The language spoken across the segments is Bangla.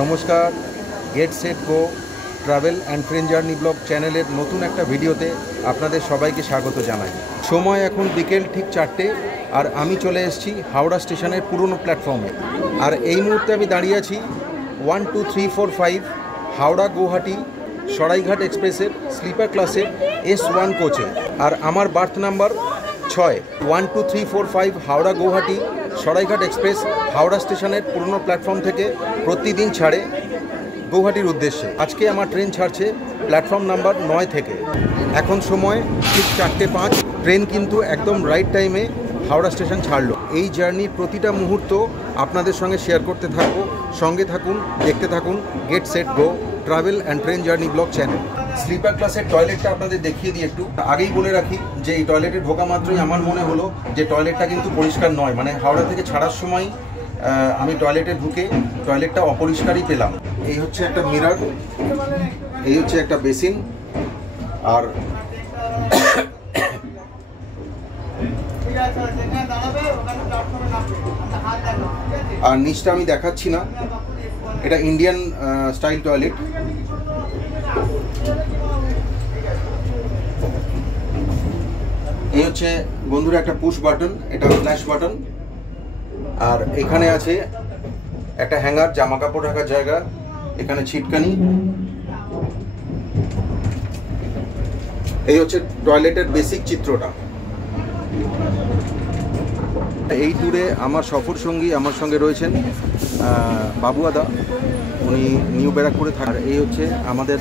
নমস্কার, gate set go travel and train journey blog চ্যানেলের নতুন একটা ভিডিওতে আপনাদের সবাইকে স্বাগত জানাই। সময় এখন বিকেল ঠিক 4টে, আর আমি চলে এসেছি হাওড়া স্টেশনের পুরনো প্ল্যাটফর্মে। আর এই মুহূর্তে আমি দাঁড়িয়ে আছি 1, 2, 3, 4, 5 হাওড়া গুয়াহাটি সরাইঘাট এক্সপ্রেসের স্লিপার ক্লাসের S1 কোচে। আর আমার birth number 6। 1, 2, 3, 4, 5 Howrah Guwahati Saraighat express Howrah স্টেশনের পুরনো প্ল্যাটফর্ম থেকে প্রতিদিন ছাড়ে গৌহাটির উদ্দেশ্যে। আজকে আমার ট্রেন ছাড়ছে প্ল্যাটফর্ম নাম্বার 9 থেকে। এখন সময় ঠিক 4:05। ট্রেন কিন্তু একদম রাইট টাইমে হাওড়া স্টেশন ছাড়লো। এই জার্নির প্রতিটা মুহূর্ত আপনাদের সঙ্গে শেয়ার করতে থাকবো। সঙ্গে থাকুন, দেখতে থাকুন get set go travel and train journey blog channel. Sleeper ক্লাসের টয়লেটটা আপনাদের দেখিয়ে দিই একটু। আগেই বলে রাখি যে এই টয়লেটে ঢোকা মাত্রই আমার মনে হলো যে টয়লেটটা কিন্তু পরিষ্কার নয়। মানে হাওড়া থেকে ছাড়ার সময় আমি টয়লেটে ঢুকে টয়লেটটা অপরিষ্কারই পেলাম। এই হচ্ছে একটা মিরর, এই হচ্ছে একটা বেসিন, আর নিচটা আমি দেখাচ্ছি না, এটা ইন্ডিয়ান স্টাইল টয়লেট। এই হচ্ছে বন্ধুরা একটা পুশ বাটন, এটা ফ্ল্যাশ বাটন। আর এখানে আছে একটা হ্যাঙ্গার, জামা কাপড় রাখার জায়গা, এখানে ছিটকানি। এই হচ্ছে টয়লেটের বেসিক চিত্রটা। এই ট্যুরে আমার সফর সঙ্গী আমার সঙ্গে রয়েছেন বাবুয়াদা, উনি নিউ ব্যারাকপুরে থাকেন। এই হচ্ছে আমাদের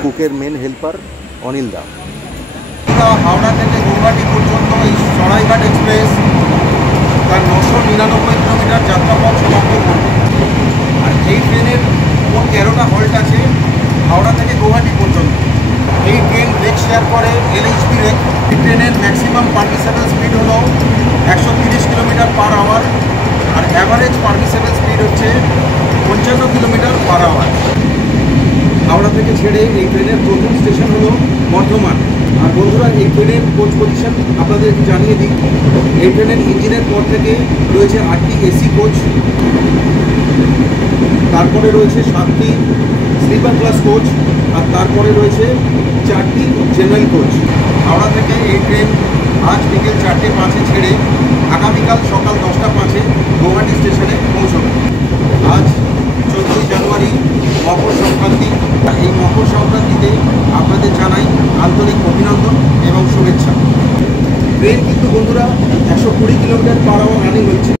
কুকের মেন হেল্পার অনিলদা। হাওড়া থেকে গৌহাটি পর্যন্ত এই সরাইঘাট এক্সপ্রেস তার 999 কিলোমিটার যাত্রাপথ সমাপ্ত করবে। আর এই ট্রেনের মোট 13টা হল্ট আছে হাওড়া থেকে গৌহাটি পর্যন্ত। এই ট্রেন ব্রেক শেয়ার করে LHB ব্রেক। এই ট্রেনের ম্যাক্সিমাম পারমিসেবল স্পিড হলো 130 কিলোমিটার পার আওয়ার, আর অ্যাভারেজ পারমিসেবল স্পিড হচ্ছে 55 কিলোমিটার পার আওয়ার। হাওড়া থেকে ছেড়ে এই ট্রেনের প্রথম স্টেশন হলো বর্ধমান। আর বন্ধুরা, এই ট্রেনের কোচ পজিশন আপনাদের জানিয়ে দিই। এই ট্রেনের ইঞ্জিনের পর থেকে রয়েছে 8টি AC কোচ, তারপরে রয়েছে 7টি স্লিপার ক্লাস কোচ, আর তারপরে রয়েছে 4টি জেনারেল কোচ। হাওড়া থেকে এই ট্রেন আজ বিকেল 4:05 ছেড়ে আগামীকাল সকাল 10:05 গৌহাটি স্টেশনে পৌঁছবে। আজ 14ই জানুয়ারি, মকর সংক্রান্তি। এই মকর সংক্রান্তিতে আপনাদের জানাই আন্তরিক অভিনন্দন এবং শুভেচ্ছা। ট্রেন কিন্তু বন্ধুরা 120 কিলোমিটার পার আওয়ার রানিং হচ্ছে।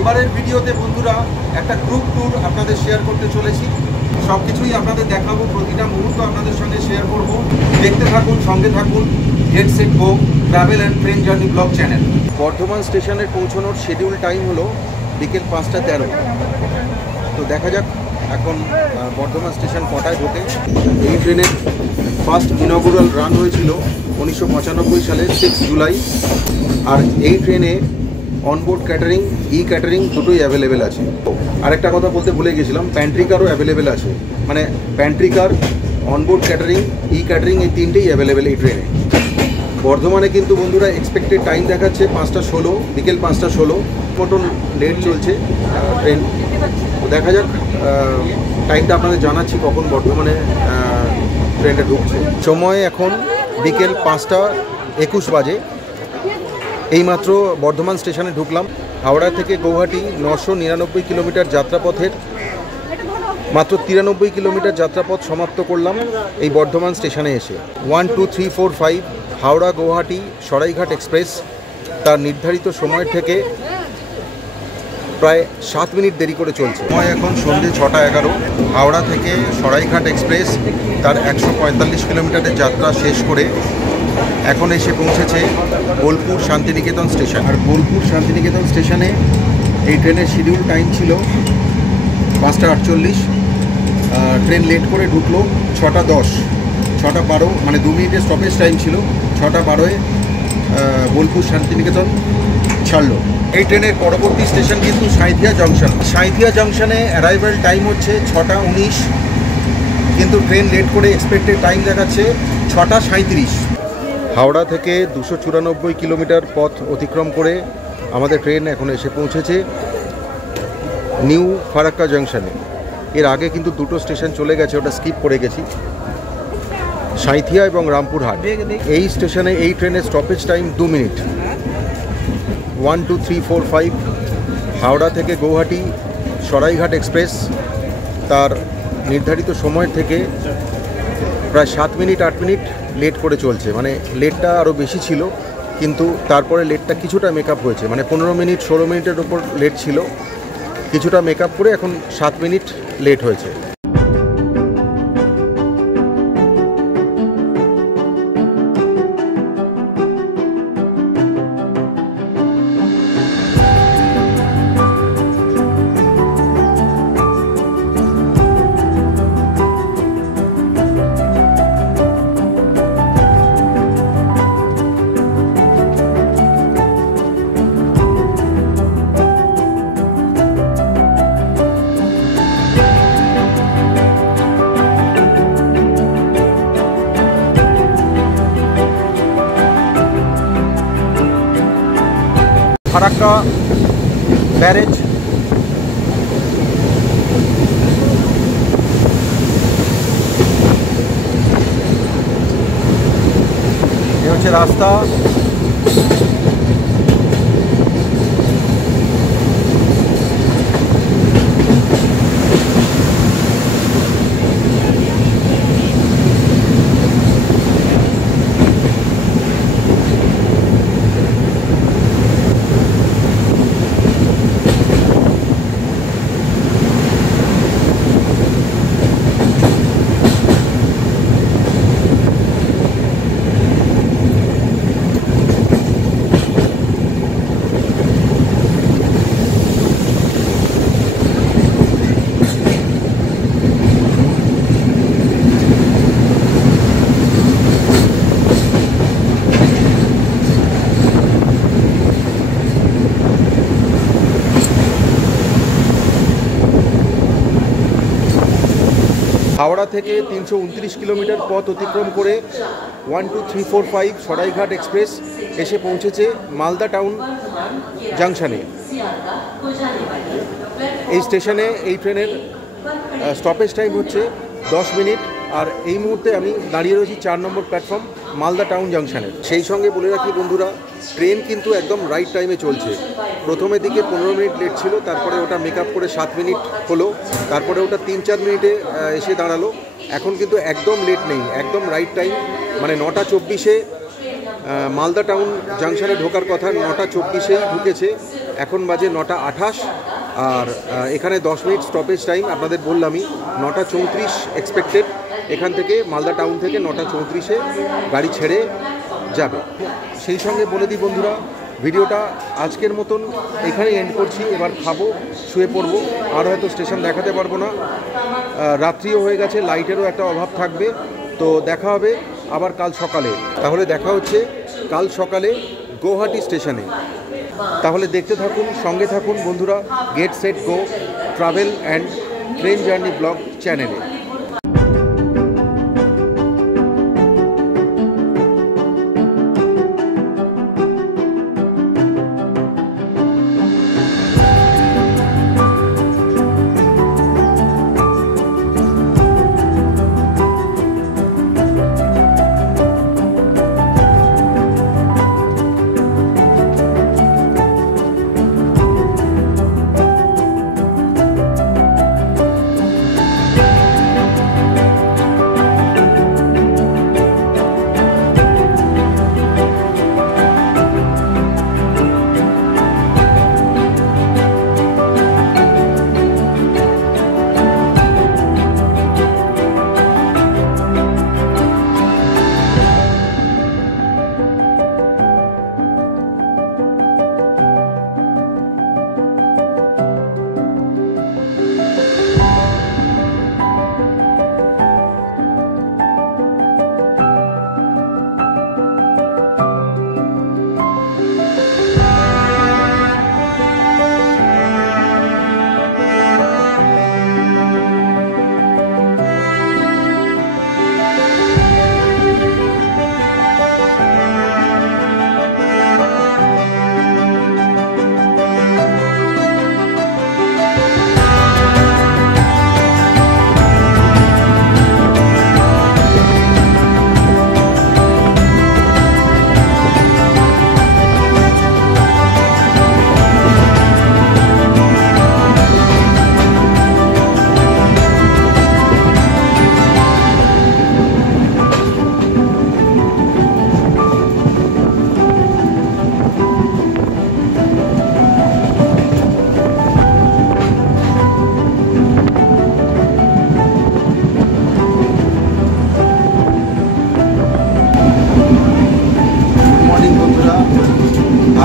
এবারের ভিডিওতে বন্ধুরা একটা গ্রুপ ট্যুর আপনাদের শেয়ার করতে চলেছি। সব কিছুই আপনাদের দেখাবো, প্রতিটা মুহূর্ত আপনাদের সঙ্গে শেয়ার করব। দেখতে থাকুন, সঙ্গে থাকুন get set go travel and train journey blog channel. Bardhaman স্টেশনের পৌঁছানোর শিডিউল টাইম হলো বিকেল 5:13। তো দেখা যাক এখন বর্ধমান স্টেশন কটায় ঢোকে। এই ট্রেনের ফার্স্ট ইনগুরাল রান হয়েছিল 1995 সালের 6 জুলাই। আর এই ট্রেনে অনবোর্ড ক্যাটারিং, ক্যাটারিং দুটোই অ্যাভেলেবেল আছে। আরেকটা কথা বলতে ভুলে গেছিলাম, প্যান্ট্রি কারও অ্যাভেলেবেল আছে। মানে প্যান্ট্রি কার, অনবোর্ড ক্যাটারিং, ক্যাটারিং এই তিনটেই অ্যাভেলেবেল এই ট্রেনে। বর্ধমানে কিন্তু বন্ধুরা এক্সপেক্টেড টাইম দেখাচ্ছে 5:16, বিকেল 5:16 মতন লেট চলছে ট্রেন। দেখা যাক, টাইমটা আপনাদের জানাচ্ছি কখন বর্ধমানে ট্রেনটা ঢুকছে। সময় এখন বিকেল 5:21 বাজে। এইমাত্র বর্ধমান স্টেশনে ঢুকলাম। হাওড়া থেকে গৌহাটি 999 কিলোমিটার যাত্রাপথের মাত্র 93 কিলোমিটার যাত্রাপথ সমাপ্ত করলাম এই বর্ধমান স্টেশনে এসে। 1, 2, 3, 4, 5 হাওড়া গৌহাটি সরাইঘাট এক্সপ্রেস তার নির্ধারিত সময়ের থেকে প্রায় 7 মিনিট দেরি করে চলছে। সময় এখন সন্ধ্যে 6:11। হাওড়া থেকে সরাইঘাট এক্সপ্রেস তার 145 কিলোমিটারের যাত্রা শেষ করে এখন এসে পৌঁছেছে বোলপুর শান্তিনিকেতন স্টেশন। আর বোলপুর শান্তিনিকেতন স্টেশনে এই ট্রেনের শিডিউল টাইম ছিল 5:48। ট্রেন লেট করে ঢুকলো 6:10। 6:12 মানে 2 মিনিটের স্টপেজ টাইম ছিল। 6:12-এ বোলপুর শান্তিনিকেতন ছাড়লো। এই ট্রেনের পরবর্তী স্টেশন কিন্তু সাঁইথিয়া জংশন। সাঁইথিয়া জংশনে অ্যারাইভাল টাইম হচ্ছে 6:19, কিন্তু ট্রেন লেট করে এক্সপেক্টেড টাইম দেখাচ্ছে 6:37। হাওড়া থেকে 294 কিলোমিটার পথ অতিক্রম করে আমাদের ট্রেন এখন এসে পৌঁছেছে নিউ ফারাক্কা জংশনে। এর আগে কিন্তু দুটো স্টেশন চলে গেছে, ওটা স্কিপ করে গেছি, সাঁইথিয়া এবং রামপুরহাট। এই স্টেশনে এই ট্রেনের স্টপেজ টাইম 2 মিনিট। 1 2 3 4 5 হাওড়া থেকে গৌহাটি সরাইঘাট এক্সপ্রেস তার নির্ধারিত সময়ের থেকে প্রায় 7 মিনিট 8 মিনিট লেট করে চলছে। মানে লেটটা আরও বেশি ছিল, কিন্তু তারপরে লেটটা কিছুটা মেকআপ হয়েছে। মানে 15 মিনিট 16 মিনিটের ওপর লেট ছিল, কিছুটা মেকআপ করে এখন 7 মিনিট লেট হয়েছে। ফারাক্কা ব্যারেজ, এ হচ্ছে রাস্তা। হাওড়া থেকে 329 কিলোমিটার পথ অতিক্রম করে 1 2 3 4 5 সরাইঘাট এক্সপ্রেস এসে পৌঁছেছে মালদা টাউন জাংশনে। এই স্টেশনে এই ট্রেনের স্টপেজ টাইম হচ্ছে 10 মিনিট। আর এই মুহূর্তে আমি দাঁড়িয়ে রয়েছি 4 নম্বর প্ল্যাটফর্ম মালদা টাউন জাংশনে। সেই সঙ্গে বলে রাখি বন্ধুরা, ট্রেন কিন্তু একদম রাইট টাইমে চলছে। প্রথমের দিকে 15 মিনিট লেট ছিল, তারপরে ওটা মেকআপ করে 7 মিনিট হলো, তারপরে ওটা 3-4 মিনিটে এসে দাঁড়ালো। এখন কিন্তু একদম লেট নেই, একদম রাইট টাইম। মানে 9:24-এ মালদা টাউন জাংশনে ঢোকার কথা, 9:24-এই ঢুকেছে। এখন বাজে 9:28। আর এখানে 10 মিনিট স্টপেজ টাইম আপনাদের বললামই। 9:34 এক্সপেক্টেড। এখান থেকে মালদা টাউন থেকে 9:34-এ গাড়ি ছেড়ে যাবে। সেই সঙ্গে বলে দিই বন্ধুরা, ভিডিওটা আজকের মতন এখানেই এন্ড করছি। এবার খাবো, শুয়ে পড়বো, আর হয়তো স্টেশন দেখাতে পারবো না। রাত্রিও হয়ে গেছে, লাইটেরও একটা অভাব থাকবে। তো দেখা হবে আবার কাল সকালে। তাহলে দেখা হচ্ছে কাল সকালে গৌহাটি স্টেশনে। তাহলে দেখতে থাকুন, সঙ্গে থাকুন বন্ধুরা gate set go travel and train journey blog চ্যানেলে।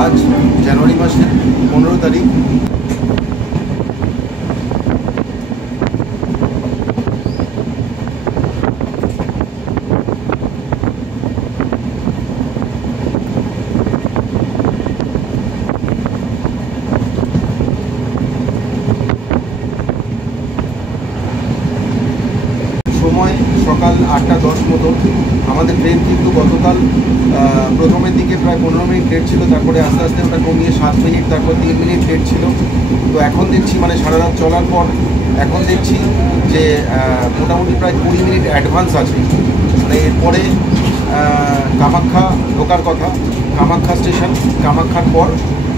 আজ জানুয়ারি মাসের 15 তারিখ। সময় সকাল 8:10 মতো। আমাদের ট্রেন কিন্তু গতকাল প্রথমের দিকে প্রায় 15 মিনিট লেট ছিল, তারপরে আস্তে আস্তে ওটা কমিয়ে 7 মিনিট, তারপর 3 মিনিট লেট ছিল। তো এখন দেখছি মানে সারা রাত চলার পর এখন দেখছি যে মোটামুটি প্রায় 20 মিনিট অ্যাডভান্স আছে। মানে এরপরে কামাখ্যা ঢোকার কথা, কামাখ্যা স্টেশন, কামাখ্যার পর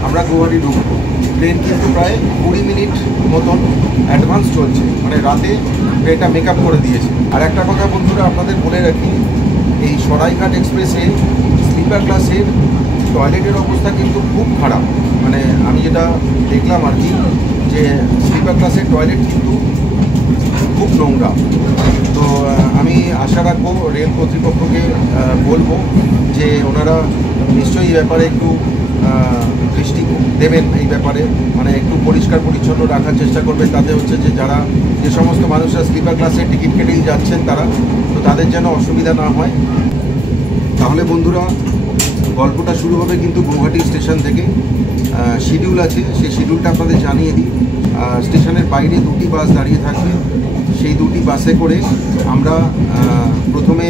আমরা গুয়াহাটি ঢুকবো। ট্রেন কিন্তু প্রায় 20 মিনিট মতন অ্যাডভান্স চলছে, মানে রাতে ট্রেনটা মেক আপ করে দিয়েছে। আর একটা কথা বন্ধুরা আপনাদের বলে রাখি, এই সরাইঘাট এক্সপ্রেসে স্লিপার ক্লাসের টয়লেটের অবস্থা কিন্তু খুব খারাপ। মানে আমি যেটা দেখলাম আর কি, যে স্লিপার ক্লাসের টয়লেট কিন্তু খুব নোংরা। তো আমি আশা রাখবো রেল কর্তৃপক্ষকে বলবো যে ওনারা নিশ্চয়ই এই ব্যাপারে একটু দৃষ্টি দেবেন, এই ব্যাপারে মানে একটু পরিষ্কার পরিচ্ছন্ন রাখার চেষ্টা করবেন। তাতে হচ্ছে যে যে সমস্ত মানুষরা স্লিপার ক্লাসে টিকিট কেটেই যাচ্ছেন তারা, তো তাদের যেন অসুবিধা না হয়। তাহলে বন্ধুরা গল্পটা শুরু হবে কিন্তু গুয়াহাটি স্টেশন থেকে। শিডিউল আছে, সেই শিডিউলটা আপনাদের জানিয়ে দিই। স্টেশনের বাইরে 2টি বাস দাঁড়িয়ে থাকবে। সেই 2টি বাসে করে আমরা প্রথমে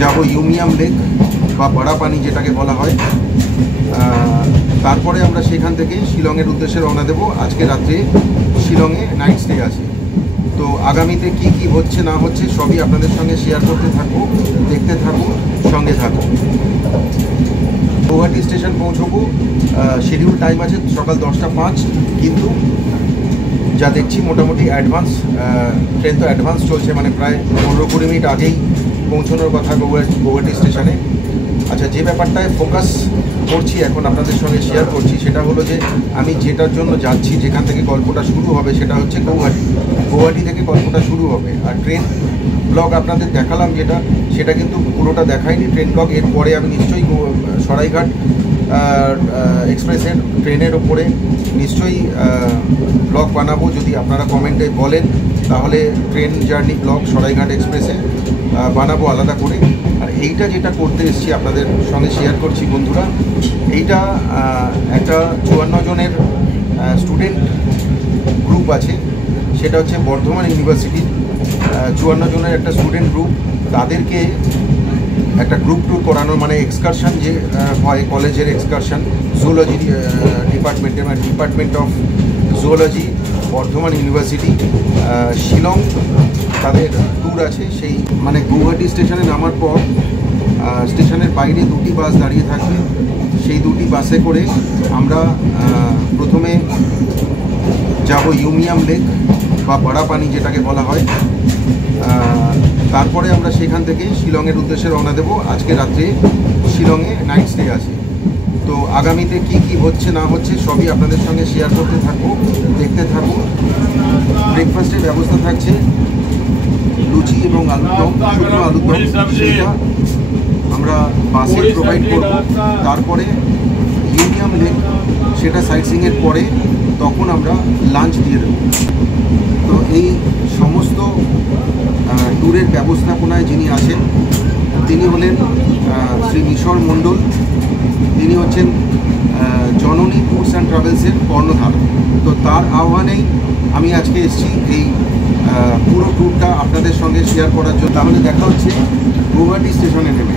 যাব ইউমিয়াম লেক বা বড়া পানি যেটাকে বলা হয়। তারপরে আমরা সেখান থেকে শিলংয়ের উদ্দেশ্যে রওনা দেব। আজকে রাত্রে শিলংয়ে নাইট স্টে আছে। তো আগামীতে কি কি হচ্ছে না হচ্ছে সবই আপনাদের সঙ্গে শেয়ার করতে থাকবো, দেখতে থাকুন, সঙ্গে থাকুন। গুয়াহাটি স্টেশন পৌঁছবো, শিডিউল টাইম আছে সকাল 10:05, কিন্তু যা দেখছি মোটামুটি অ্যাডভান্স ট্রেন তো অ্যাডভান্স চলছে, মানে প্রায় 15-20 মিনিট আগেই পৌঁছানোর কথা গুয়াহাটি স্টেশনে। আচ্ছা, যে ব্যাপারটায় ফোকাস করছি এখন আপনাদের সঙ্গে শেয়ার করছি সেটা হলো যে আমি যেটার জন্য যাচ্ছি, যেখান থেকে গল্পটা শুরু হবে সেটা হচ্ছে গুয়াহাটি থেকে গল্পটা শুরু হবে। আর ট্রেন ব্লগ আপনাদের দেখালাম যেটা, সেটা কিন্তু পুরোটা দেখাইনি ট্রেন ব্লগ। এরপরে আমি নিশ্চয়ই সরাইঘাট এক্সপ্রেসের ট্রেনের ওপরে নিশ্চয়ই ব্লগ বানাবো। যদি আপনারা কমেন্টে বলেন তাহলে ট্রেন জার্নি ব্লগ সরাইঘাট এক্সপ্রেসে বানাবো আলাদা করে। আর এইটা যেটা করতে এসেছি আপনাদের সঙ্গে শেয়ার করছি বন্ধুরা, এইটা একটা 54 জনের স্টুডেন্ট গ্রুপ আছে। সেটা হচ্ছে বর্ধমান ইউনিভার্সিটির 54 জনের একটা স্টুডেন্ট গ্রুপ। তাদেরকে একটা গ্রুপ ট্যুর করানো, মানে এক্সকারশন যে হয় কলেজের এক্সকারশন, জুওলজি ডিপার্টমেন্টের, মানে department of zoology Bardhaman university Shillong, তাদের ট্যুর আছে। সেই মানে গুয়াহাটি স্টেশনে নামার পর স্টেশনের বাইরে 2টি বাস দাঁড়িয়ে থাকবে। সেই 2টি বাসে করে আমরা প্রথমে যাব ইউমিয়াম লেক বা বড়া পানি যেটাকে বলা হয়। তারপরে আমরা সেখান থেকে শিলংয়ের উদ্দেশ্যে রওনা দেব। আজকে রাত্রে শিলংয়ে নাইট স্টে আছে। তো আগামীতে কি কি হচ্ছে না হচ্ছে সবই আপনাদের সঙ্গে শেয়ার করতে থাকবো, দেখতে থাকুন। ব্রেকফাস্টের ব্যবস্থা থাকছে লুচি এবং আলুরদম, শুকনো আলুরদম, সেটা আমরা বাসে প্রোভাইড করব। তারপরে ইউনিয়াম লেক, সেটা সাইট সিইংয়ের পরে তখন আমরা লাঞ্চ দিয়ে দেব। তো এই সমস্ত ট্যুরের ব্যবস্থাপনায় যিনি আছেন তিনি হলেন শ্রী মিশর মণ্ডল। তিনি হচ্ছেন জননী ট্যুরস অ্যান্ড ট্রাভেলসের কর্ণধার। তো তার আহ্বানেই আমি আজকে এসেছি এই পুরো ট্যুরটা আপনাদের সঙ্গে শেয়ার করার জন্য। তাহলে দেখা হচ্ছে গুয়াহাটি স্টেশনে নেমে।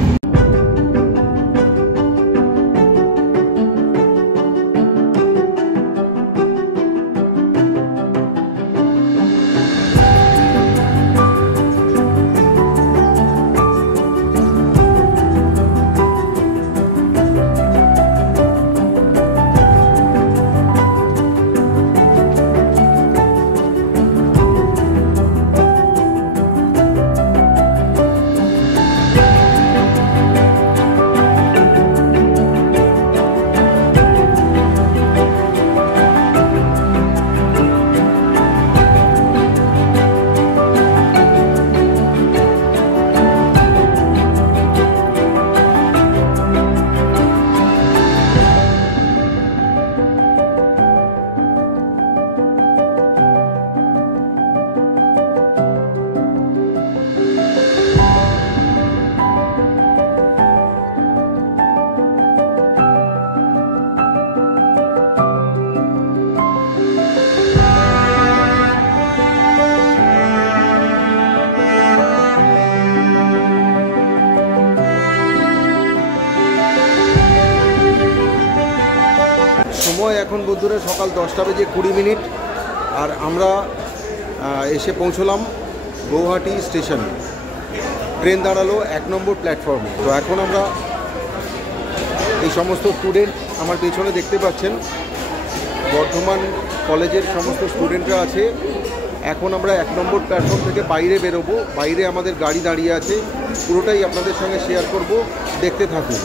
এখন বন্ধুরা সকাল 10:20 আর আমরা এসে পৌঁছলাম গৌহাটি স্টেশনে। ট্রেন দাঁড়ালো 1 নম্বর প্ল্যাটফর্মে। তো এখন আমরা এই সমস্ত স্টুডেন্ট আমার পেছনে দেখতে পাচ্ছেন, বর্ধমান কলেজের সমস্ত স্টুডেন্টরা আছে। এখন আমরা 1 নম্বর প্ল্যাটফর্ম থেকে বাইরে বেরোবো। বাইরে আমাদের গাড়ি দাঁড়িয়ে আছে, পুরোটাই আপনাদের সঙ্গে শেয়ার করব, দেখতে থাকুন।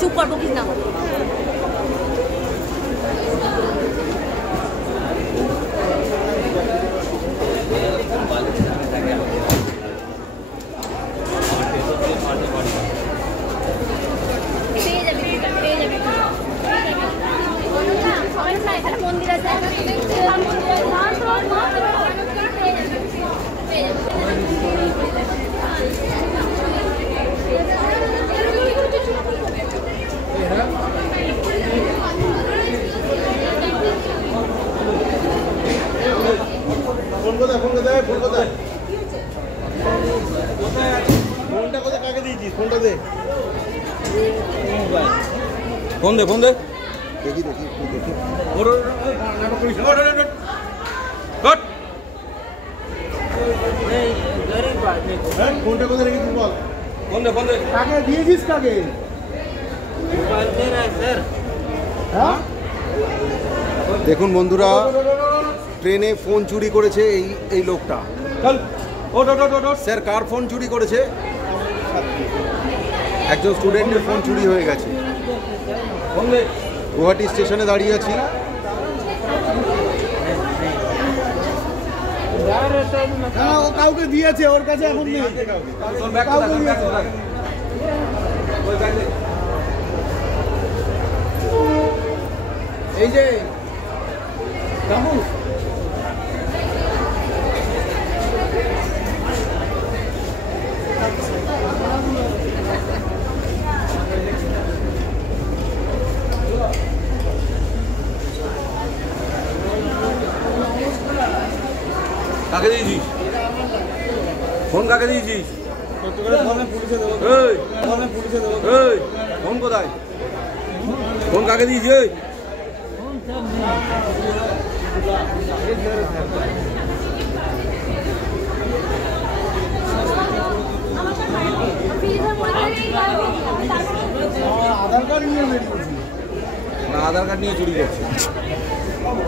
চুপ করবো কি না? মন্দির আছে, ফোন দে দেখি ফোনটা কোথায় রেখেছিস বল। ফোন দে কাকে দিয়েছিস? কাকে? দেখুন বন্ধুরা, ট্রেনে ফোন চুরি করেছে এই লোকটা। স্যার, কার ফোন চুরি করেছে? একজন স্টুডেন্টের ফোন চুরি হয়ে গেছে। গুয়াহাটি স্টেশনে দাঁড়িয়ে আছি। ও কাউকে দিয়েছে, ওর কাছে এখন নেই। এই যে কাকে দিয়েছিস ফোন? কাকে দিয়েছিস? ফোন কোথায়? ফোন কাকে দিয়েছিস? আধার কার্ড নিয়ে বেরিয়েছি। না, আধার কার্ড নিয়ে চুরি করছে।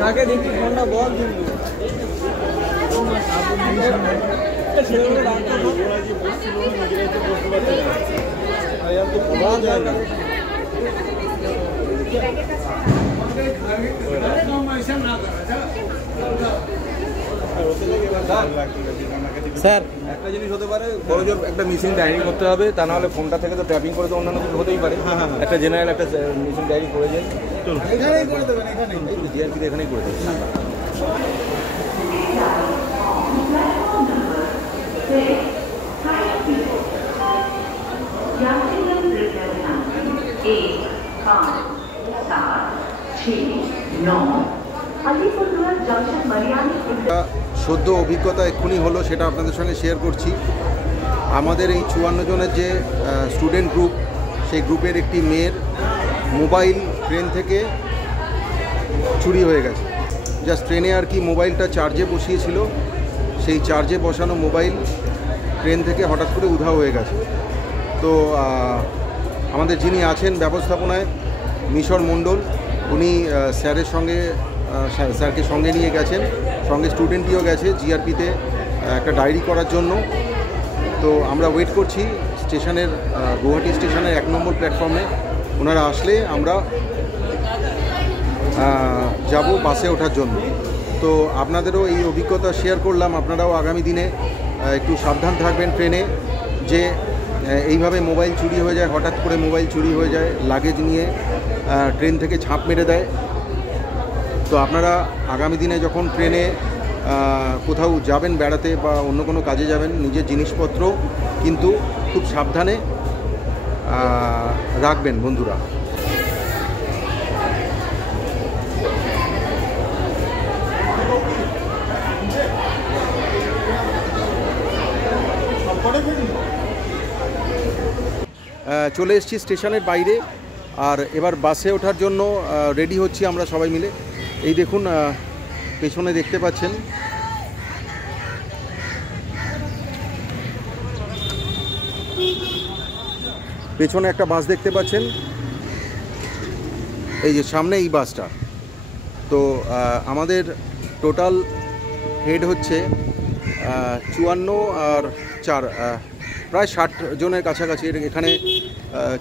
কাকে দেখি ফোনটা বল। স্যার, একটা জিনিস হতে পারে, বড়জোর একটা মিসিং ডায়েরি করতে হবে, তা নাহলে ফোনটা থেকে তো ট্র্যাপিং করে তো অন্যান্য কিছু হতেই পারে। একটা জেনারেল একটা মিসিং ডায়েরি করে যায়। এখানেই করে দেবেন, এখানেই। জিআরপি এখানেই করে দেবেন। সদ্য অভিজ্ঞতা এক্ষুনি হলো, সেটা আপনাদের সঙ্গে শেয়ার করছি। আমাদের এই 54 জনের যে স্টুডেন্ট গ্রুপ, সেই গ্রুপের একটি মেয়ের মোবাইল ট্রেন থেকে চুরি হয়ে গেছে। জাস্ট ট্রেনে আর কি মোবাইলটা চার্জে বসিয়েছিল, সেই চার্জে বসানো মোবাইল ট্রেন থেকে হঠাৎ করে উধাও হয়ে গেছে। তো আমাদের যিনি আছেন ব্যবস্থাপনায়, মিশর মণ্ডল, উনি স্যারের সঙ্গে স্যারকে সঙ্গে নিয়ে গেছেন, সঙ্গে স্টুডেন্টটিও গেছে জিআরপিতে একটা ডায়েরি করার জন্য। তো আমরা ওয়েট করছি স্টেশনের, গুয়াহাটি স্টেশনের 1 নম্বর প্ল্যাটফর্মে। ওনারা আসলে আমরা যাব বাসে ওঠার জন্য। তো আপনাদেরও এই অভিজ্ঞতা শেয়ার করলাম। আপনারাও আগামী দিনে একটু সাবধান থাকবেন ট্রেনে, যে এইভাবে মোবাইল চুরি হয়ে যায়, হঠাৎ করে মোবাইল চুরি হয়ে যায়, লাগেজ নিয়ে ট্রেন থেকে ঝাঁপ মেরে দেয়। তো আপনারা আগামী দিনে যখন ট্রেনে কোথাও যাবেন বেড়াতে বা অন্য কোনো কাজে যাবেন, নিজের জিনিসপত্র কিন্তু খুব সাবধানে রাখবেন বন্ধুরা। চলে এসেছি স্টেশনের বাইরে, আর এবার বাসে ওঠার জন্য রেডি হচ্ছি আমরা সবাই মিলে। এই দেখুন পেছনে দেখতে পাচ্ছেন পেছনে একটা বাস দেখতে পাচ্ছেন, এই যে সামনে এই বাসটা। তো আমাদের টোটাল হেড হচ্ছে 54 আর 4 প্রায় 60 জনের কাছাকাছি। এখানে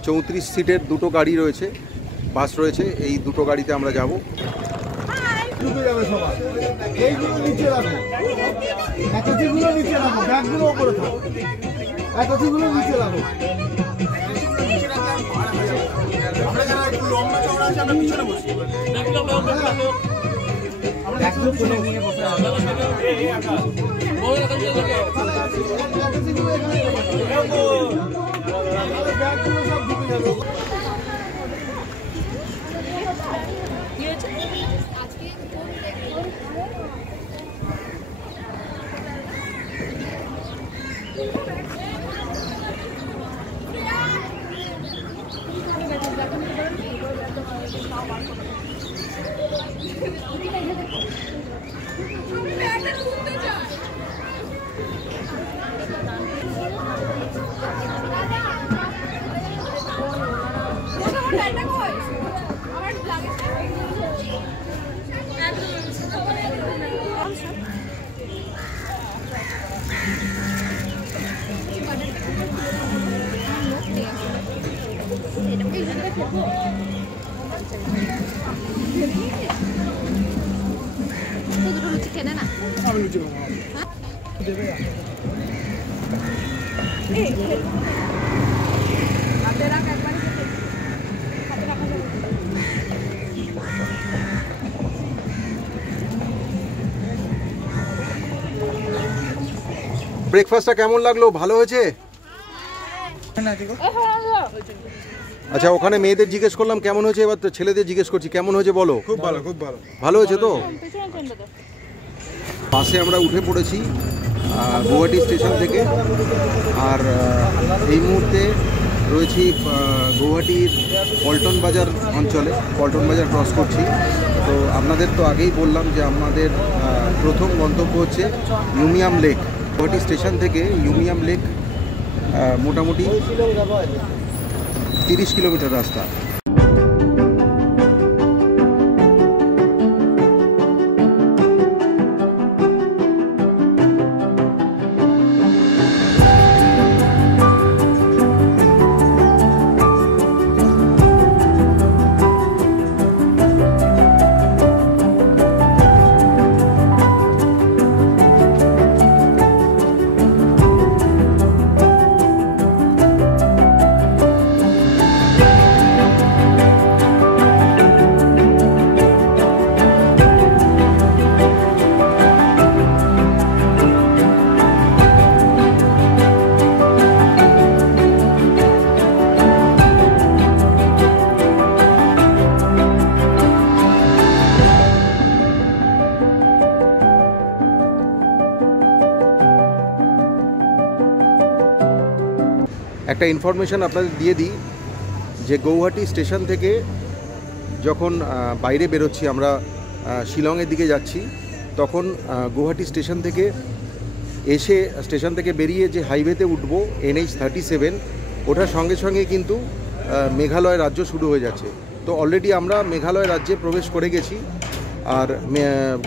34 সিটের দুটো গাড়ি রয়েছে, বাস রয়েছে। এই দুটো গাড়িতে আমরা যাব। ঢুকে যাবে সবাই। এইগুলো নিচে রাখো, অ্যাটাচিগুলো নিচে রাখো, ব্যাগগুলো উপরে থাকো, অ্যাটাচিগুলো নিচে রাখো। আমরা যারা একটু লম্বা চওড়া আছে আমরা পিছনে বসি। আমরা একদম কোলে নিয়ে বসে আছি। এই আকাশ ওই আকাশ দিয়ে দেখো, অ্যাটাচিগুলো এখানে রাখো, ব্যাগগুলো সব ঢুকে যাবে। ব্রেকফাস্টটা কেমন লাগলো? ভালো হয়েছে? আচ্ছা, ওখানে মেয়েদের জিজ্ঞেস করলাম কেমন হয়েছে, এবার তো ছেলেদের জিজ্ঞেস করছি কেমন হয়েছে বলো। খুব ভালো, খুব ভালো। ভালো হয়েছে তো? বাসে আমরা উঠে পড়েছি গুয়াহাটি স্টেশন থেকে, আর এই মুহূর্তে রয়েছি গুয়াহাটির পল্টন বাজার অঞ্চলে। পল্টন বাজার ক্রস করছি। তো আপনাদের তো আগেই বললাম যে আমাদের প্রথম গন্তব্য হচ্ছে ইউমিয়াম লেক। গুয়াহাটি স্টেশন থেকে ইউমিয়াম লেক মোটামুটি 30 কিলোমিটার রাস্তা। একটা ইনফরমেশান আপনাদের দিয়ে দিই যে গৌহাটি স্টেশন থেকে যখন বাইরে বেরোচ্ছি আমরা, শিলংয়ের দিকে যাচ্ছি, তখন গৌহাটি স্টেশন থেকে এসে স্টেশন থেকে বেরিয়ে যে হাইওয়েতে উঠব NH-37, ওঠার সঙ্গে সঙ্গে কিন্তু মেঘালয় রাজ্য শুরু হয়ে যাচ্ছে। তো অলরেডি আমরা মেঘালয় রাজ্যে প্রবেশ করে গেছি। আর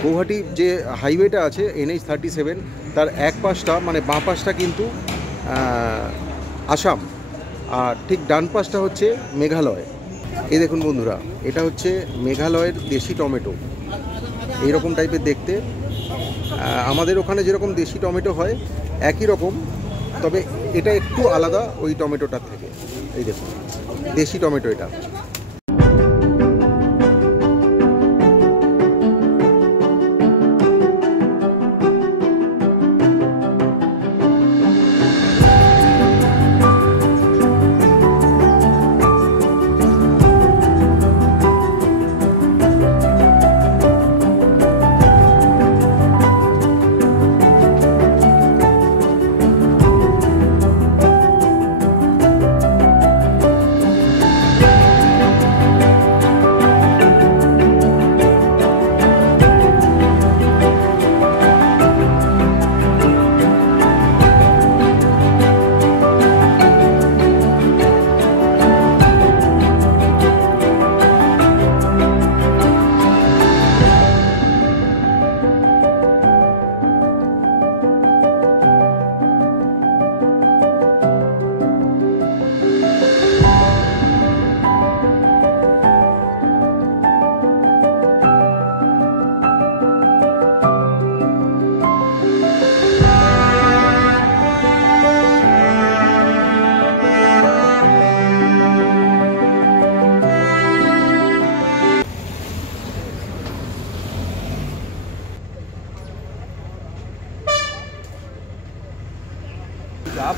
গৌহাটি যে হাইওয়েটা আছে NH-37, তার এক পাশটা মানে বাঁ পাশটা কিন্তু আসাম, আর ঠিক ডান পাশটা হচ্ছে মেঘালয়। এই দেখুন বন্ধুরা, এটা হচ্ছে মেঘালয়ের দেশি টমেটো, এইরকম টাইপের দেখতে। আমাদের ওখানে যেরকম দেশি টমেটো হয় একই রকম, তবে এটা একটু আলাদা ওই টমেটোটার থেকে। এই দেখুন দেশি টমেটো এটা।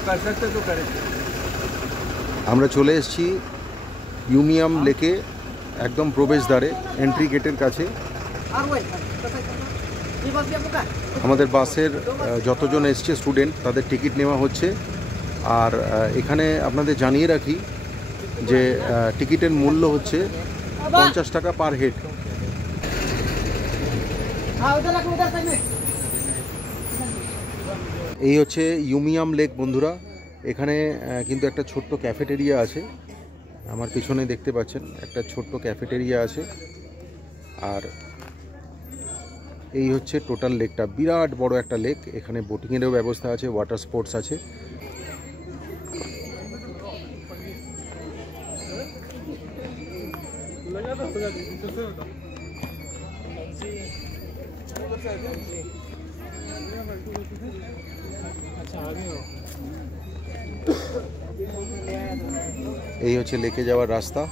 कर सकते तो करेंगे। আমরা চলে এসেছি ইউমিয়াম লেকে, একদম প্রবেশদ্বারে, এন্ট্রি গেটের কাছে। আমাদের বাসের যতজন এসছে স্টুডেন্ট তাদের টিকিট নেওয়া হচ্ছে। আর এখানে আপনাদের জানিয়ে রাখি যে টিকিটের মূল্য হচ্ছে 50 টাকা পার হেড। এই হচ্ছে ইউমিয়াম লেক বন্ধুরা। এখানে কিন্তু একটা ছোট্ট ক্যাফেটেরিয়া আছে, আমার পিছনে দেখতে পাচ্ছেন একটা ছোট্ট ক্যাফেটেরিয়া আছে। আর এই হচ্ছে টোটাল লেকটা, বিরাট বড় একটা লেক। এখানে বোটিংয়েরও ব্যবস্থা আছে, ওয়াটার স্পোর্টস আছে। এই হচ্ছে লেকে যাওয়ার রাস্তা।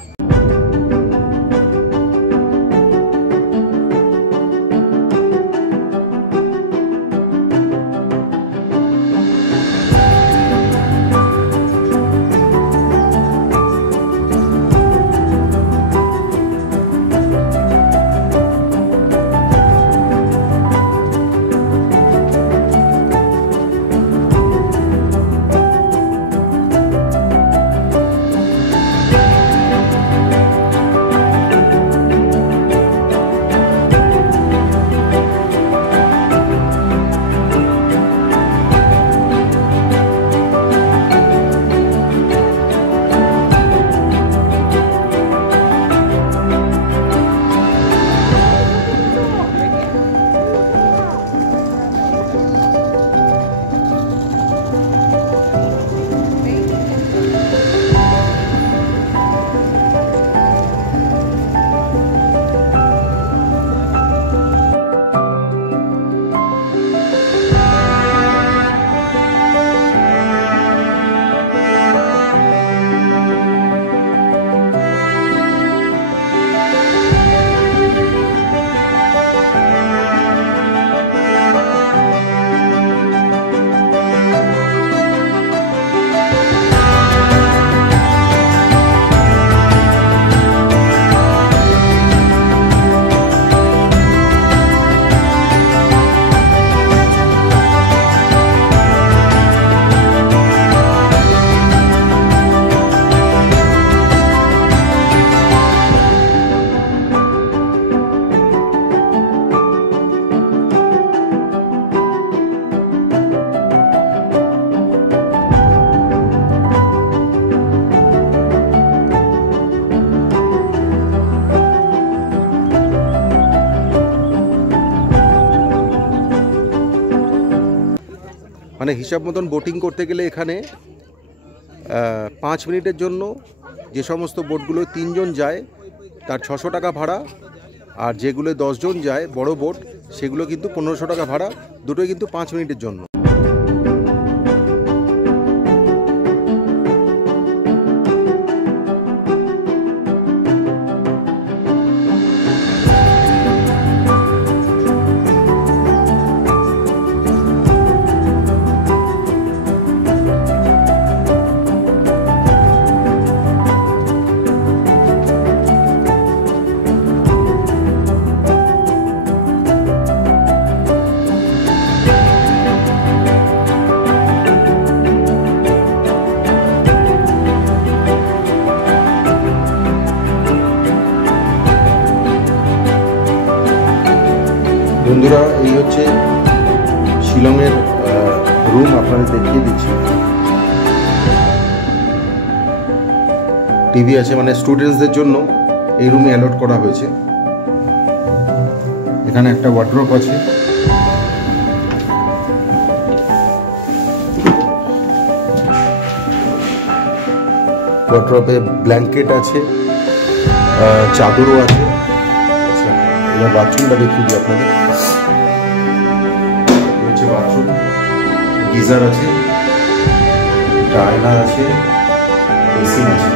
মানে হিসাব মতন বোটিং করতে গেলে এখানে 5 মিনিটের জন্য যে সমস্ত বোটগুলো 3 জন যায় তার 600 টাকা ভাড়া, আর যেগুলো 10 জন যায় বড় বোট সেগুলো কিন্তু 1500 টাকা ভাড়া। দুটোই কিন্তু 5 মিনিটের জন্য। বন্ধুরা এই হচ্ছে শিলংয়ের রুম, আপনাদের দেখিয়ে দিচ্ছি। টিভি আছে, মানে স্টুডেন্টসদের জন্য এই রুমে অ্যালট করা হয়েছে। এখানে একটা ওয়ার্ড্রোব আছে, ওয়ার্ড্রোবে ব্ল্যাঙ্কেট আছে, চাদরও আছে। এবার বাথরুমটা দেখিয়ে দিই আপনাদের। হচ্ছে বাথরুম, গিজার আছে, আয়না আছে, এসি আছে।